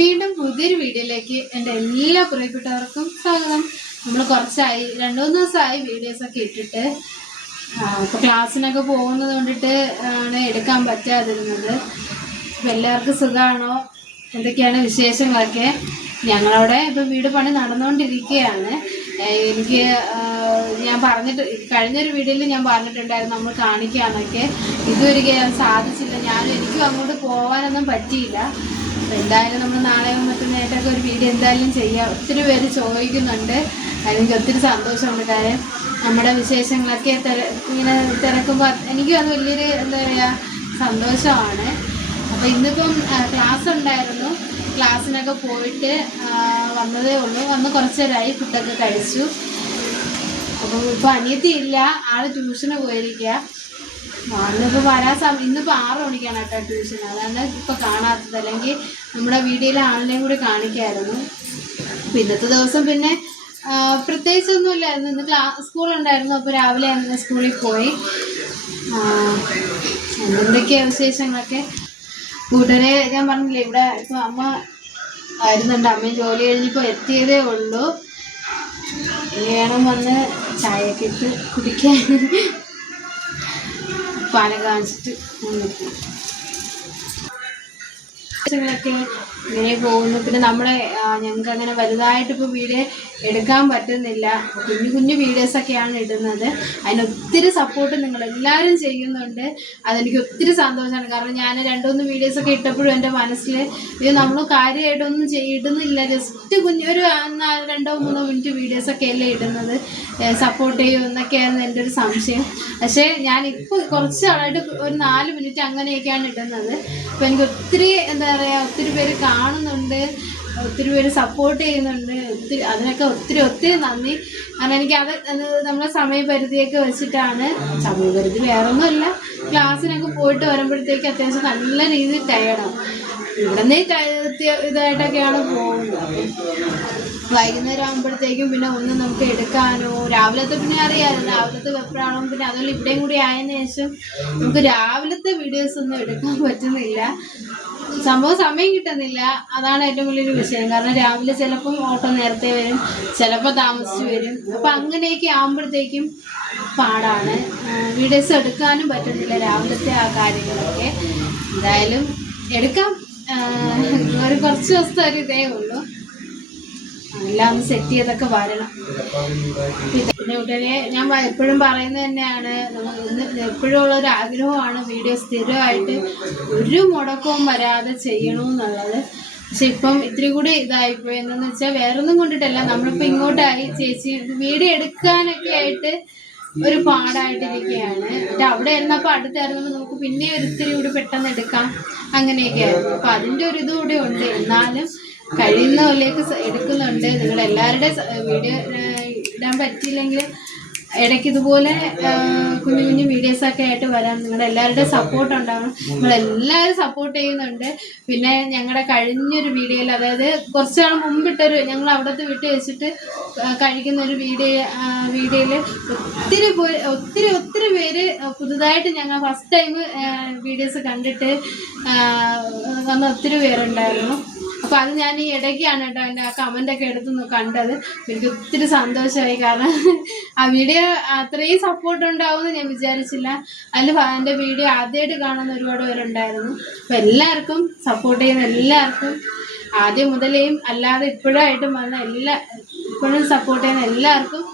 വീണ്ടും പുതിയൊരു വീഡിയോയിലേക്ക് എന്റെ എല്ലാ പ്രിയപ്പെട്ടവർക്കും സ്വാഗതം. നമ്മൾ കുറച്ചായി രണ്ടു മൂന്ന് ദിവസമായി വീഡിയോസൊക്കെ ഇട്ടിട്ട് ഇപ്പോൾ ക്ലാസ്സിനൊക്കെ പോകുന്നത് കൊണ്ടിട്ട് ആണ് എടുക്കാൻ പറ്റാതിരുന്നത്. ഇപ്പം എല്ലാവർക്കും സുഖമാണോ എന്തൊക്കെയാണ് വിശേഷങ്ങളൊക്കെ? ഞങ്ങളവിടെ ഇപ്പോൾ വീട് പണി നടന്നുകൊണ്ടിരിക്കുകയാണ്. എനിക്ക് ഞാൻ പറഞ്ഞിട്ട് കഴിഞ്ഞൊരു വീഡിയോയിൽ ഞാൻ പറഞ്ഞിട്ടുണ്ടായിരുന്നു നമ്മൾ കാണിക്കാന്നൊക്കെ. ഇതുവരെ സാധിച്ചില്ല. ഞാനും എനിക്കും അങ്ങോട്ട് പോകാനൊന്നും പറ്റിയില്ല. അപ്പോൾ എന്തായാലും നമ്മൾ നാളെയോ മറ്റന്നായിട്ടൊക്കെ ഒരു വീഡിയോ എന്തായാലും ചെയ്യാം. ഒത്തിരി പേര് ചോദിക്കുന്നുണ്ട്. എനിക്ക് ഒത്തിരി സന്തോഷമുണ്ട്. കാര്യം നമ്മുടെ വിശേഷങ്ങളൊക്കെ തിര ഇങ്ങനെ തിരക്കുമ്പോൾ എനിക്കും അത് വലിയൊരു എന്താ പറയുക സന്തോഷമാണ്. അപ്പോൾ ഇന്നിപ്പം ക്ലാസ് ഉണ്ടായിരുന്നു. ക്ലാസ്സിനൊക്കെ പോയിട്ട് വന്നതേ ഉള്ളൂ. വന്ന് കുറച്ച് നേരമായി ഫുഡൊക്കെ കഴിച്ചു. അപ്പോൾ ഇപ്പോൾ അനിയത്തി ഇല്ല ആൾ ട്യൂഷന് പോയിരിക്കുക ഇന്നിപ്പോൾ വരാൻ സമയം ഇന്നിപ്പോൾ ആറ് മണിക്കാണ് കേട്ടോ ട്യൂഷൻ. അതാണ് ഇപ്പോൾ കാണാത്തത്. അല്ലെങ്കിൽ നമ്മുടെ വീഡിയോയിൽ ആളിനെയും കൂടി കാണിക്കായിരുന്നു. പിന്നത്തെ ദിവസം പിന്നെ പ്രത്യേകിച്ച് പ്രത്യേകിച്ചൊന്നുമില്ലായിരുന്നു ഇന്ന് സ്കൂൾ സ്കൂളുണ്ടായിരുന്നു അപ്പോൾ രാവിലെ അങ്ങനെ സ്കൂളിൽ പോയി. എന്തൊക്കെയാ വിശേഷങ്ങളൊക്കെ? കൂട്ടരെ ഞാൻ പറഞ്ഞില്ലേ ഇവിടെ ഇപ്പോൾ അമ്മ ആയിരുന്നുണ്ട് അമ്മയും ജോലി കഴിഞ്ഞിപ്പോൾ എത്തിയതേ ഉള്ളൂ. വേണം വന്ന് ചായയൊക്കെ ഇട്ട് കുടിക്കാൻ. പാലൊക്കെ കാണിച്ചിട്ട് നിൽക്കും ൊക്കെ ഇങ്ങനെ പോകുന്നു. പിന്നെ നമ്മളെ ഞങ്ങൾക്ക് അങ്ങനെ വലുതായിട്ട് ഇപ്പോൾ വീഡിയോ എടുക്കാൻ പറ്റുന്നില്ല. കുഞ്ഞു കുഞ്ഞു വീഡിയോസൊക്കെയാണ് ഇടുന്നത്. അതിന് ഒത്തിരി സപ്പോർട്ട് നിങ്ങൾ എല്ലാവരും ചെയ്യുന്നുണ്ട്. അതെനിക്ക് ഒത്തിരി സന്തോഷമാണ്. കാരണം ഞാൻ രണ്ടുമൂന്ന് വീഡിയോസൊക്കെ ഇട്ടപ്പോഴും എന്റെ മനസ്സിൽ ഇത് നമ്മൾ കാര്യമായിട്ടൊന്നും ചെയ്യിടുന്നില്ല ജസ്റ്റ് കുഞ്ഞു ഒരു രണ്ടോ മൂന്നോ മിനിറ്റ് വീഡിയോസൊക്കെ അല്ലേ ഇടുന്നത്. സപ്പോർട്ട് ചെയ്യും എന്നൊക്കെയായിരുന്നു എന്റെ ഒരു സംശയം. പക്ഷേ ഞാൻ ഇപ്പോൾ കുറച്ച് നാളായിട്ട് ഒരു നാല് മിനിറ്റ് അങ്ങനെയൊക്കെയാണ് ഇടുന്നത്. അപ്പോൾ എനിക്ക് ഒത്തിരി എന്താ പറയുക ഒത്തിരി പേര് കാണുന്നുണ്ട് ഒത്തിരി പേര് സപ്പോർട്ട് ചെയ്യുന്നുണ്ട്. ഒത്തിരി അതിനൊക്കെ ഒത്തിരി ഒത്തിരി നന്ദി. കാരണം എനിക്ക് അത് നമ്മളെ സമയപരിധിയൊക്കെ വെച്ചിട്ടാണ്. സമയപരിധി വേറൊന്നുമില്ല. ക്ലാസ്സിനൊക്കെ പോയിട്ട് വരുമ്പോഴത്തേക്ക് അത്യാവശ്യം നല്ല രീതിയിൽ ടയർഡാവും ഇവിടെ നിന്ന് ഇതായിട്ടൊക്കെയാണ് പോകുന്നത്. വൈകുന്നേരം ആകുമ്പോഴത്തേക്കും പിന്നെ ഒന്നും നമുക്ക് എടുക്കാനോ രാവിലത്തെ പിന്നെ അറിയാമല്ലോ രാവിലത്തെ വെപ്രാളം പിന്നെ അതുപോലെ ഇവിടെയും കൂടി ആയതിനു ശേഷം നമുക്ക് രാവിലത്തെ വീഡിയോസ് ഒന്നും എടുക്കാൻ പറ്റുന്നില്ല. സംഭവം സമയം കിട്ടുന്നില്ല. അതാണ് ഏറ്റവും വലിയൊരു വിഷയം. കാരണം രാവിലെ ചിലപ്പം ഓട്ടോ നേരത്തെ വരും ചിലപ്പോൾ താമസിച്ചു വരും. അപ്പം അങ്ങനെയൊക്കെ ആകുമ്പോഴത്തേക്കും പാടാണ്. വീഡിയോസ് എടുക്കാനും പറ്റുന്നില്ല രാവിലത്തെ ആ കാര്യങ്ങളൊക്കെ. എന്തായാലും എടുക്കാം. ഒരു കുറച്ച് ദിവസത്തെ ഒരു ഇതേ ഉള്ളൂ. എല്ലാം സെറ്റ് ചെയ്തൊക്കെ വരണം. പിന്നെ ഉടനെ ഞാൻ എപ്പോഴും പറയുന്നത് തന്നെയാണ് എപ്പോഴും ഉള്ള ഒരു ആഗ്രഹമാണ് വീഡിയോ സ്ഥിരമായിട്ട് ഒരു മുടക്കവും വരാതെ ചെയ്യണമെന്നുള്ളത് പക്ഷെ ഇപ്പം ഇത്തിരി കൂടി ഇതായിപ്പോയി എന്താന്ന് വെച്ചാൽ വേറൊന്നും കൊണ്ടിട്ടല്ല. നമ്മളിപ്പോൾ ഇങ്ങോട്ടായി ചേച്ചി വീഡിയോ എടുക്കാനൊക്കെ ആയിട്ട് ഒരു പാടായിട്ടിരിക്കുകയാണ് എന്നിട്ട് അവിടെ അടുത്ത് അടുത്തായിരുന്നപ്പോൾ നമുക്ക് പിന്നെ ഒരു ഇത്തിരി കൂടി പെട്ടെന്ന് എടുക്കാം. അങ്ങനെയൊക്കെ ആയിരുന്നു. അപ്പം അതിന്റെ ഒരു ഇത് ഉണ്ട്. എന്നാലും കഴിയുന്ന പോലെയൊക്കെ എടുക്കുന്നുണ്ട്. നിങ്ങൾ എല്ലാവരുടെ വീഡിയോ ഇടാൻ പറ്റിയില്ലെങ്കിൽ ഇടയ്ക്ക് ഇതുപോലെ കുഞ്ഞു കുഞ്ഞു വീഡിയോസ് ഒക്കെ ആയിട്ട് വരാം. നിങ്ങളുടെ എല്ലാവരുടെ സപ്പോർട്ട് ഉണ്ടാവണം. നിങ്ങളെല്ലാവരും സപ്പോർട്ട് ചെയ്യുന്നുണ്ട്. പിന്നെ ഞങ്ങളുടെ കഴിഞ്ഞൊരു വീഡിയോയിൽ അതായത് കുറച്ച് നാൾ മുമ്പിട്ടൊരു ഞങ്ങൾ അവിടുത്തെ വിട്ട് വെച്ചിട്ട് കഴിക്കുന്ന ഒരു വീഡിയോ വീഡിയോയിൽ ഒത്തിരി ഒത്തിരി ഒത്തിരി പേര് പുതുതായിട്ട് ഞങ്ങൾ ഫസ്റ്റ് ടൈം വീഡിയോസ് കണ്ടിട്ട് വന്ന ഒത്തിരി പേരുണ്ടായിരുന്നു. അപ്പോൾ അത് ഞാൻ ഈ ഇടയ്ക്കാണ് കേട്ടോ എന്റെ ആ കമന്റ് ഒക്കെ എടുത്തു കണ്ടത്. എനിക്ക് ഒത്തിരി സന്തോഷമായി. കാരണം ആ വീഡിയോ അത്രയും സപ്പോർട്ട് ഉണ്ടാവുമെന്ന് ഞാൻ വിചാരിച്ചില്ല. അതിൽ എന്റെ വീഡിയോ ആദ്യമായിട്ട് കാണുന്ന ഒരുപാട് പേരുണ്ടായിരുന്നു. അപ്പൊ എല്ലാവർക്കും സപ്പോർട്ട് ചെയ്യുന്ന എല്ലാവർക്കും ആദ്യം മുതലേയും അല്ലാതെ ഇപ്പോഴായിട്ടും വന്ന എല്ലാ ഇപ്പോഴും സപ്പോർട്ട് ചെയ്യുന്ന എല്ലാവർക്കും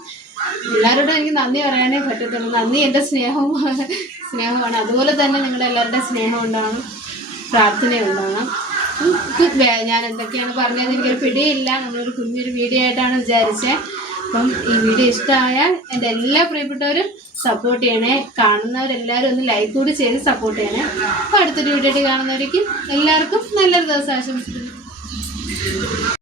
എല്ലാവരോടും എനിക്ക് നന്ദി പറയാനേ പറ്റത്തുള്ളൂ. നന്ദി എന്റെ സ്നേഹവും സ്നേഹമാണ് അതുപോലെ തന്നെ നിങ്ങളുടെ എല്ലാവരുടെയും സ്നേഹം ഉണ്ടാവണം. പ്രാർത്ഥന ഉണ്ടാവണം. ഞാൻ എന്തൊക്കെയാണ് പറഞ്ഞത് എനിക്കൊരു പിടിയില്ല. നമ്മളൊരു കുഞ്ഞൊരു വീഡിയോ ആയിട്ടാണ് വിചാരിച്ചത് അപ്പം ഈ വീഡിയോ ഇഷ്ടമായാൽ എന്റെ എല്ലാ പ്രിയപ്പെട്ടവരും സപ്പോർട്ട് ചെയ്യണേ. കാണുന്നവരെല്ലാവരും ഒന്ന് ലൈക്ക് കൂടി ചെയ്ത് സപ്പോർട്ട് ചെയ്യണേ. അപ്പോൾ അടുത്തൊരു വീഡിയോ ആയിട്ട് കാണുന്നവർക്ക് എല്ലാവർക്കും നല്ലൊരു ദിവസം ആശംസിക്കുന്നു.